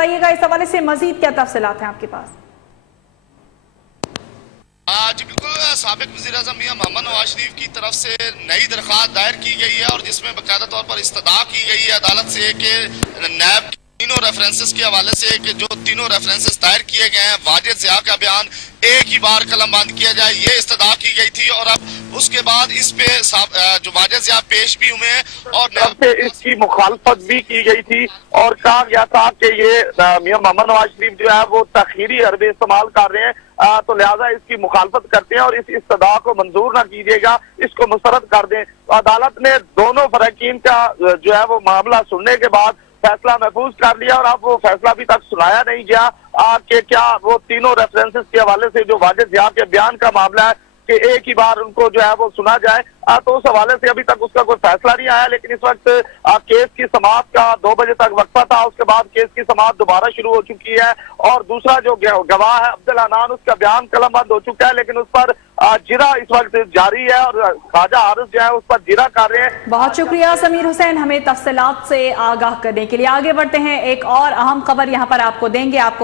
बताइएगा, इस हवाले से मजीद क्या तफसीलात हैं आपके पास? जी बिल्कुल, साबिक वज़ीर-ए-आज़म मियां मोहम्मद नवाज शरीफ की तरफ से नई दरख्वास्त दायर की गई है और जिसमें बाकायदा तौर पर इस्तदा की गई है अदालत से कि नैब तीनों रेफरेंसेस के हवाले से कि जो तीनों रेफरेंसेस दायर किए गए हैं वाजिद ज़िया का बयान एक ही बार कलमबंद किया जाए, ये इस्तदा की गई थी। और अब उसके बाद इस पे जो वाजिद ज़िया पेश भी हुए हैं और इसकी मुखालफत भी की गई थी और कहा गया था कि ये मियां मोहम्मद नवाज शरीफ जो है वो तखीरी हरबे इस्तेमाल कर रहे हैं, तो लिहाजा इसकी मुखालफत करते हैं और इस इस्तदा को मंजूर ना कीजिएगा, इसको मुस्तरद कर दें। तो अदालत ने दोनों फरकीन का जो है वो मामला सुनने के बाद फैसला महफूज कर लिया और अब वो फैसला अभी तक सुनाया नहीं गया कि क्या वो तीनों रेफरेंसेस के हवाले से जो वाजिद ज़िया के बयान का मामला है कि एक ही बार उनको जो है वो सुना जाए, तो उस हवाले से अभी तक उसका कोई फैसला नहीं आया। लेकिन इस वक्त केस की समाअत का 2 बजे तक वक्फा था, उसके बाद केस की समाअत दोबारा शुरू हो चुकी है और दूसरा जो गवाह है अब्दुल हनान, उसका बयान कलमबंद हो चुका है, लेकिन उस पर जिरा इस वक्त जारी है और ख्वाजा हारिस जो है उस पर जिरा कर रहे हैं। बहुत शुक्रिया समीर हुसैन हमें तफसीलात से आगाह करने के लिए। आगे बढ़ते हैं, एक और अहम खबर यहाँ पर आपको देंगे। आपको